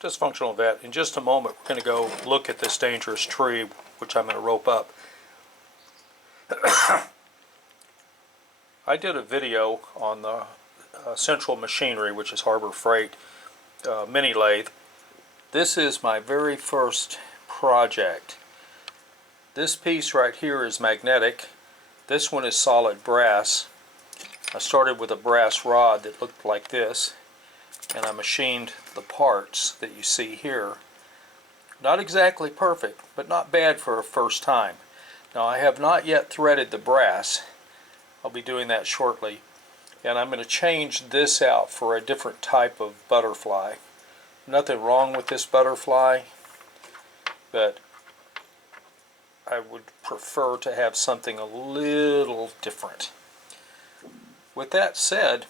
dysfunctional vet. In just a moment, we're going to go look at this dangerous tree, which I'm going to rope up. I did a video on the Central Machinery, which is Harbor Freight mini lathe. This is my very first project. This piece right here is magnetic. This one is solid brass. I started with a brass rod that looked like this, and I machined the parts that you see here. Not exactly perfect, but not bad for a first time. Now I have not yet threaded the brass. I'll be doing that shortly. And I'm going to change this out for a different type of butterfly. Nothing wrong with this butterfly, but I would prefer to have something a little different. With that said,